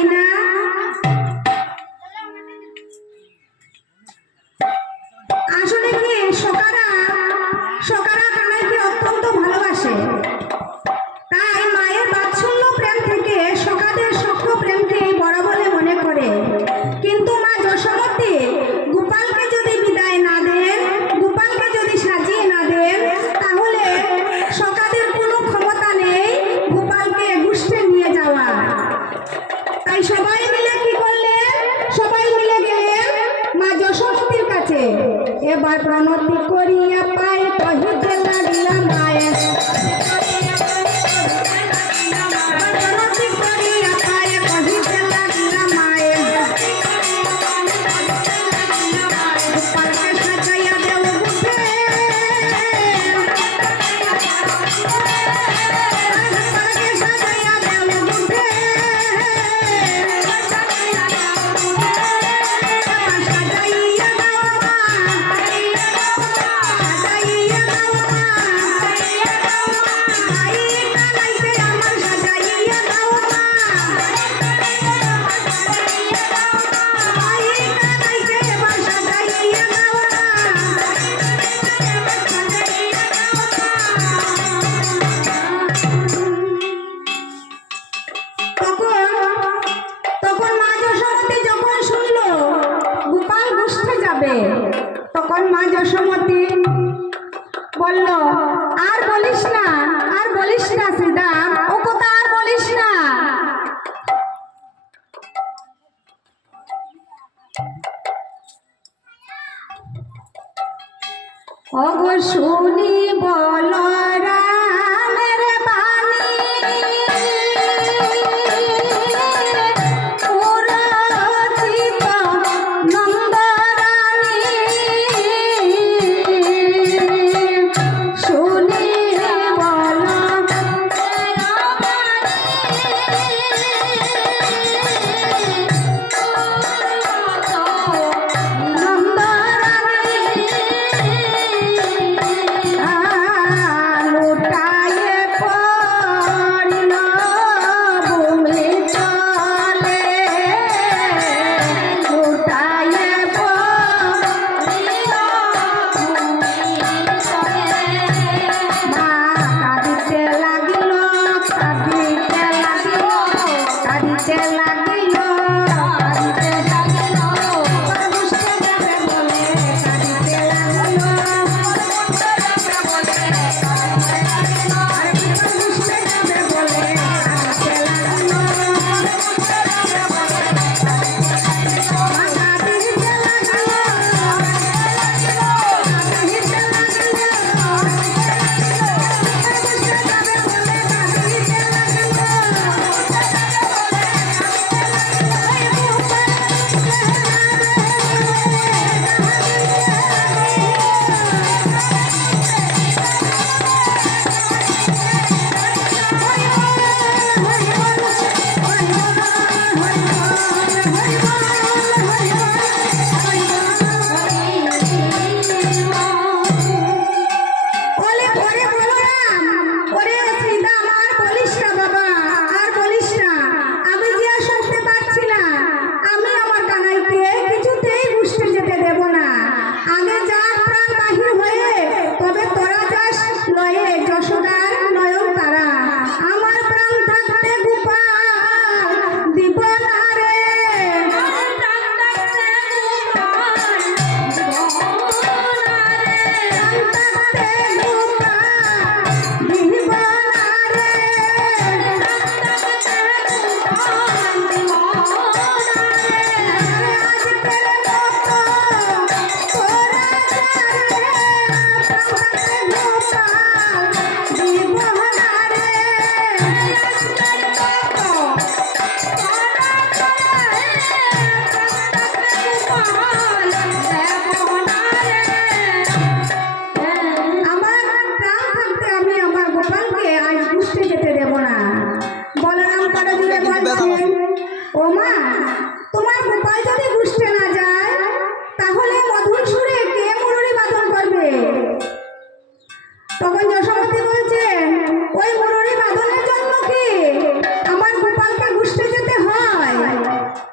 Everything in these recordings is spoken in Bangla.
তাই না? আসলে কি সকারা কানাইকে অত্যন্ত ভালোবাসে, তাই মায়ের বাৎসল্য প্রেম থেকে সকাদের শক্ত প্রেমকে বড় বলে মনে করে। কিন্তু মা যশোমতী গোপালকে যদি বিদায় না দেন, গোপালকে যদি সাজিয়ে না দেন, তাহলে সকাদের কোনো ক্ষমতা নেই গোপালকে গুষ্ঠে নিয়ে যাওয়া। তাই সবাই মিলে কি করলেন? সবাই মিলে গেলেন মা যশোমতীর কাছে। এবার প্রণতি করিয়া পায়ে কহিতে লাগিলা মায়ের, প্রণতি করিয়া পায়ে কহিতে লাগিলা মায়ের, গোপালকে সাজাইয়া দেও গুঠে, গোপালকে সাজাইয়া দেও গুঠে, সাজাইয়া দাও মা, সাজাইয়া দাও মা, আই কানাইকে আমার সাজাইয়া দাও মা, আই কানাইকে এবার সাজাইয়া দাও মা, তখন মা যশোমতী যখন শুনলো গোপাল গুষ্ঠে যাবে, তখন মা যশোমতী বলল, আর বলিস না, আর বলিস না শ্রীদাম, ও কথা আর বলিস না। ওগো শুনি বল রামের বাণী, পুরজিত নন্দরানী, শুনি বল নন্দরানী,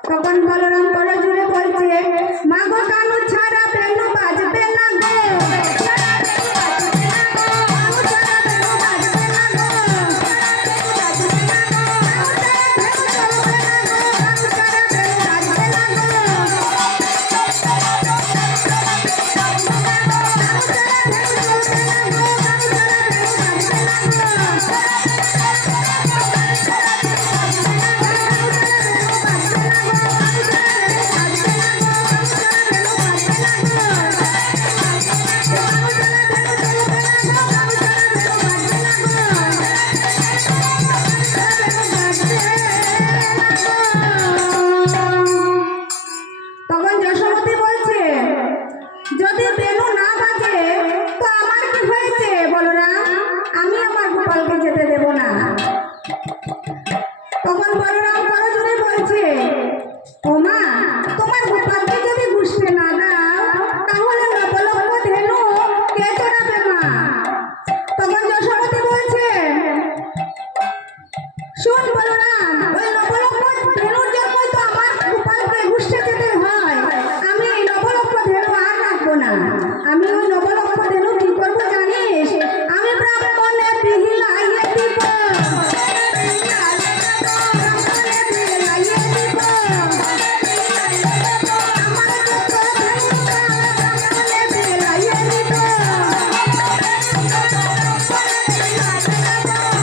তখন বলরাম বড় জোরে বলছে, মা গো কানু ছাড়া বেনু বাজবে না গো, ছাড়া বেনু বাজবে না গো, কানু ছাড়া বেনু বাজবে না গো, ছাড়া বেনু বাজবে না গো, কানু ছাড়া বেনু চলবে না গো, কানু ছাড়া বেনু বাজবে না গো, কানু ছাড়া বেনু চলবে না গো, কানু ছাড়া বেনু বাজবে না গো। তখন যশোমতী বলছে, যদি বেনু না বাজে তো আমার কি হয়েছে বলরাম, আমি আমার গোপালকে যেতে দেব না। তখন বলরাম বড় জোরে বলছে, ও মা, তোমার গোপালকে যদি বুঝতে না দাও তাহলে নবলক্ষ ধেনু কে চড়াবে মা? তখন যশোমতী বলছে, শোন বলরাম, ওই নবলক্ষ ধেনুর জন্যই তো আমার গোপালকে ঘুষতে যেতে হয়। আমি এই নবলক্ষ ধেনু আর রাখবো না। আমি ওই নবলক্ষ ধেনু কি করবো জানিস? আমি ব্রাহ্মণে বিহিলাইয়ে দিব, ব্রাহ্মণে বিহিলাইয়ে দিব, আমার যত ধেনু ব্রাহ্মণে বিহিলাইয়ে দিব,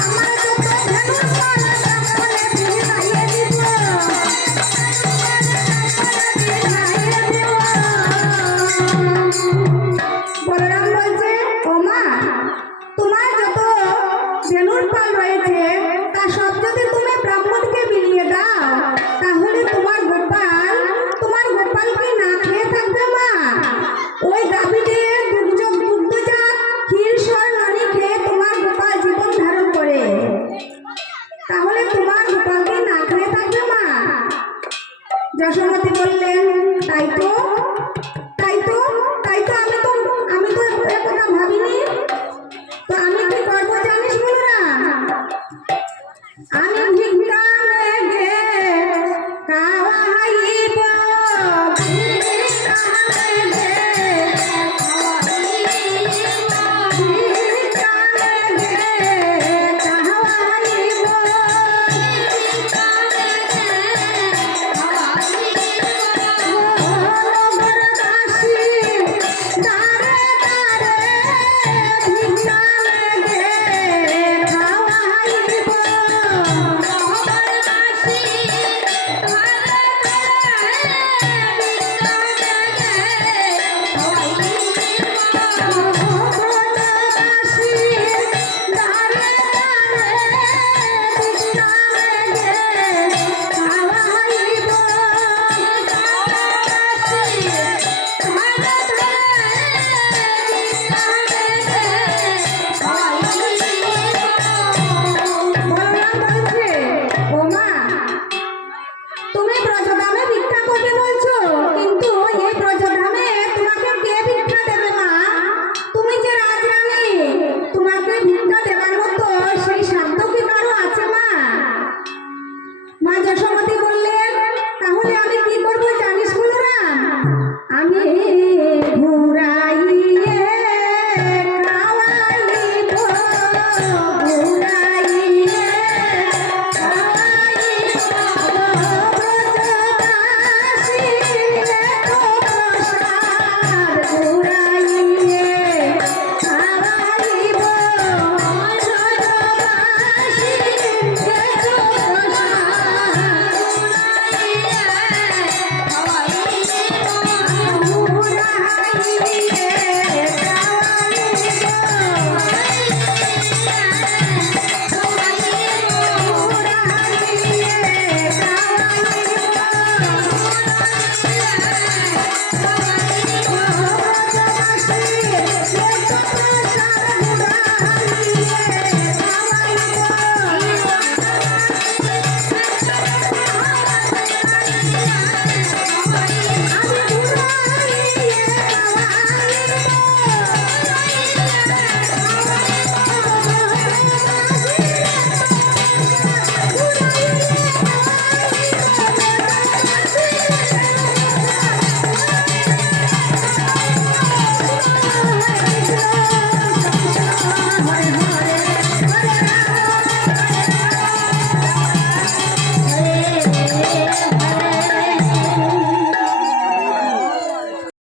আমার যত ধেনু ব্রাহ্মণে বিহিলাইয়ে দিব। বলরাম বলছে, ও মা, তোমার যত ধেনুর পাল রয়েছে তা সব যদি তুমি ব্রাহ্মণকে বিলিয়ে দাও তাহলে তোমার গোপালকে না খেয়ে থাকবে মা। ওই গাভী দিয়ে দুগ্ধজাত ক্ষীরসর ননি খেয়ে তোমার গোপাল জীবন ধারণ করে, তাহলে তোমার গোপালকে না খেয়ে থাকবে মা। যশোমতী বললেন, তাই তো,